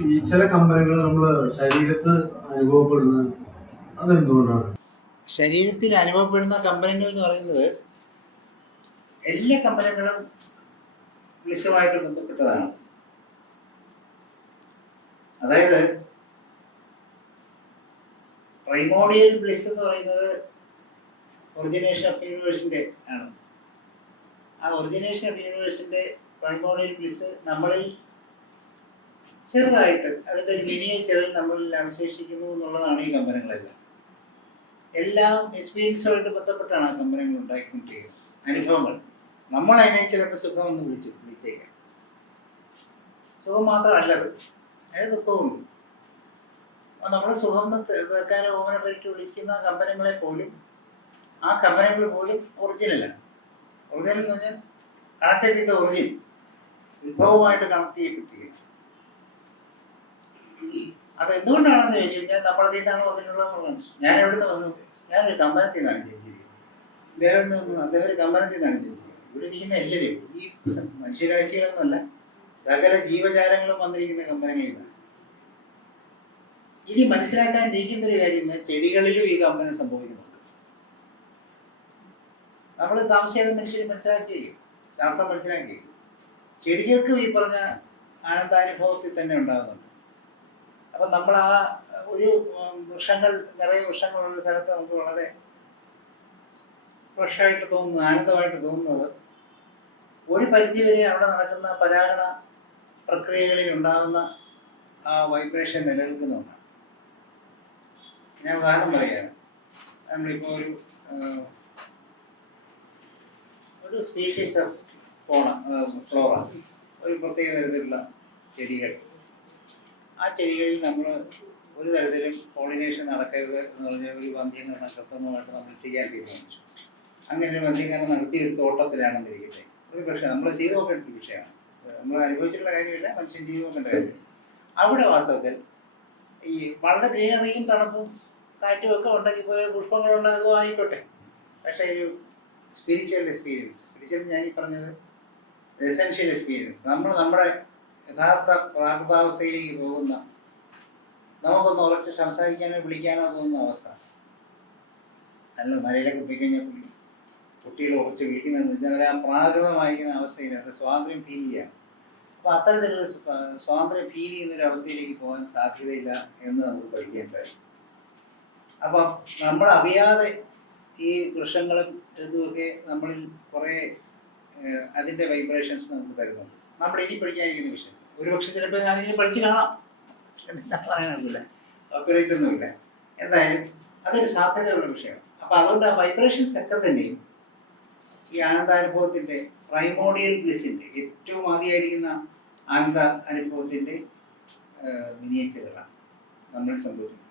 ചില അനുഭവപ്പെടുന്ന അതെന്തുകൊണ്ടാണ്? ശരീരത്തിൽ അനുഭവപ്പെടുന്ന കമ്പനങ്ങൾ എന്ന് പറയുന്നത് എല്ലാ കമ്പനങ്ങളും ബ്ലിസ്സുമായിട്ട് ബന്ധപ്പെട്ടതാണ്. അതായത് പ്രൈമോഡിയൽ ബ്ലിസ് എന്ന് പറയുന്നത് ഒറിജിനേഷൻ ഓഫ് യൂണിവേഴ്സിന്റെ ആണ്. ആ ഒറിജിനേഷൻ ഓഫ് യൂണിവേഴ്സിന്റെ പ്രൈമോഡിയൽ ബ്ലിസ് നമ്മളിൽ ചെറുതായിട്ട് അതിന്റെ ഒരു മിനിയേച്ചറിൽ നമ്മളിൽ അവശേഷിക്കുന്നു എന്നുള്ളതാണ് ഈ കമ്പനങ്ങളെല്ലാം. എല്ലാം എക്സ്പീരിയൻസുമായിട്ട് ബന്ധപ്പെട്ടാണ് ആ കമ്പനികൾ ഉണ്ടാക്കിക്കൊണ്ടിരിക്കുന്നത് അനുഭവങ്ങൾ. നമ്മൾ അതിനെ ചിലപ്പോൾ സുഖമെന്ന് വിളിച്ച് വിളിച്ചേക്കാം. സുഖം മാത്രമല്ലത്. അതിന് ദുഃഖവും നമ്മൾ സുഖം വെക്കാൻ ഓമന പറ്റി വിളിക്കുന്ന കമ്പനികളെ പോലും ആ കമ്പനികൾ പോലും ഒറിജിനലാണ് ഒറിജിനൽ എന്ന് പറഞ്ഞാൽ കണക്ട് ചെയ്ത ഒറിജിൻ വിഭവമായിട്ട് കണക്ട് ചെയ്യപ്പെട്ടിരിക്കുന്നത് അത് എന്തുകൊണ്ടാണെന്ന് ചോദിച്ചു കഴിഞ്ഞാൽ നമ്മളതിൽ നിന്നാണ് വന്നിട്ടുള്ളത് ഞാൻ എവിടെ നിന്ന് വന്നു. ഞാനൊരു കമ്പനത്തിൽ നിന്നാണ് ജനിച്ചിരിക്കുന്നത് അദ്ദേഹം നിന്ന് അദ്ദേഹം ഒരു കമ്പനത്തിൽ നിന്നാണ് ജനിച്ചിരിക്കുന്നത് ഇവിടെ ഇരിക്കുന്ന എല്ലാവരും ഈ മനുഷ്യരാശികളൊന്നുമല്ല സകല ജീവജാലങ്ങളും വന്നിരിക്കുന്ന കമ്പനങ്ങളിൽ നിന്നാണ്. ഇനി മനസ്സിലാക്കാൻ ഇരിക്കുന്ന ഒരു കാര്യം എന്ന് ചെടികളിലും ഈ കമ്പനം സംഭവിക്കുന്നുണ്ട്. നമ്മൾ താമസിയാതെ മനുഷ്യർ മനസ്സിലാക്കുകയും ശാസ്ത്രം മനസ്സിലാക്കുകയും ചെടികൾക്കും ഈ പറഞ്ഞ ആനന്ദാനുഭവത്തിൽ തന്നെ ഉണ്ടാകുന്നുണ്ട്. അപ്പം നമ്മൾ ആ ഒരു വൃക്ഷങ്ങൾ നിറയെ വൃക്ഷങ്ങളുള്ള സ്ഥലത്ത് നമുക്ക് വളരെ ഫ്രഷായിട്ട് തോന്നുന്നത് ആനന്ദമായിട്ട് തോന്നുന്നത്. ഒരു പരിധി വരെ അവിടെ നടക്കുന്ന പരാഗണ പ്രക്രിയകളിൽ ഉണ്ടാകുന്ന ആ വൈബ്രേഷൻ നിലനിൽക്കുന്നുണ്ട്. ഞാൻ ഉദാഹരണം പറയാം. നമ്മളിപ്പോൾ ഒരു ഒരു സ്പീഷീസ് ഓഫ് ഫോണ ഫ്ലോറ ഒരു പ്രത്യേക തരത്തിലുള്ള ചെടികൾ. ആ ചെടികളിൽ നമ്മൾ ഒരു തരത്തിലും പോളിനേഷൻ നടക്കരുത് എന്ന് പറഞ്ഞ ഒരു വന്ധ്യീകരണം കൃത്രിമമായിട്ട് നമ്മൾ ചെയ്യാൻ തീരുമാനിച്ചു. അങ്ങനെ ഒരു വന്ധ്യീകരണം നടത്തി ഒരു തോട്ടത്തിലാണെന്നിരിക്കട്ടെ ഒരു പക്ഷേ നമ്മൾ ചെയ്തു നോക്കേണ്ട വിഷയമാണ്. നമ്മൾ അനുഭവിച്ചിട്ടുള്ള കാര്യമില്ല മനുഷ്യൻ ചെയ്തു നോക്കേണ്ട കാര്യമില്ല. അവിടെ വാസ്തവത്തിൽ ഈ വളരെ ഗ്രീനറിയും തണുപ്പും കാറ്റും ഒക്കെ ഉണ്ടെങ്കിൽ പോയ പുഷ്പങ്ങളുള്ളതും ആയിക്കോട്ടെ പക്ഷേ ഒരു സ്പിരിച്വൽ എക്സ്പീരിയൻസ് സ്പിരിച്വൽ ഞാൻ ഈ പറഞ്ഞത് എസെൻഷ്യൽ എക്സ്പീരിയൻസ് നമ്മൾ നമ്മുടെ യഥാർത്ഥ പ്രാകൃതാവസ്ഥയിലേക്ക് പോകുന്ന നമുക്കൊന്ന് ഉറച്ച് സംസാരിക്കാനോ വിളിക്കാനോ തോന്നുന്ന അവസ്ഥ. നല്ല മലയിലൊക്കെ പോയി കഴിഞ്ഞാൽ പുള്ളി കുട്ടികൾ ഉറച്ച് വിളിക്കുന്നതെന്ന് വെച്ചാൽ അവരെ ആ പ്രാകൃതമായിരിക്കുന്ന അവസ്ഥയിലാണ് സ്വാതന്ത്ര്യം ഫീൽ ചെയ്യാം അപ്പോൾ അത്തരത്തിലൊരു സ്വ- സ്വാതന്ത്ര്യം ഫീൽ ചെയ്യുന്ന ഒരു അവസ്ഥയിലേക്ക് പോകാൻ സാധ്യതയില്ല എന്ന് നമുക്ക് പഠിക്കാൻ സാധിക്കും. അപ്പം നമ്മൾ അറിയാതെ ഈ വൃക്ഷങ്ങളും ഇതുമൊക്കെ നമ്മളിൽ കുറേ അതിന്റെ വൈബ്രേഷൻസ് നമുക്ക് തരുന്നുണ്ട്. നമ്മൾ ഇനി പഠിക്കാനിരിക്കുന്ന വിഷയം. ഒരുപക്ഷെ ചിലപ്പോൾ ഞാൻ ഇനി പഠിച്ചു കാണാം. പറയാനൊന്നുമില്ല കോപ്പറേറ്റ് ഒന്നുമില്ല എന്തായാലും അതൊരു സാധ്യതയുള്ള വിഷയമാണ്. അപ്പോൾ അതുകൊണ്ട് ആ വൈബ്രേഷൻസ് ഒക്കെ തന്നെയും ഈ ആനന്ദാനുഭവത്തിന്റെ പ്രൈമോഡിയൽ ബ്ലിസിന്റെ ഏറ്റവും ആദ്യമായിരിക്കുന്ന ആനന്ദ അനുഭവത്തിന്റെ മിനിയേച്ചറുകളാണ് നമ്മൾ സംഭവിക്കുന്നത്.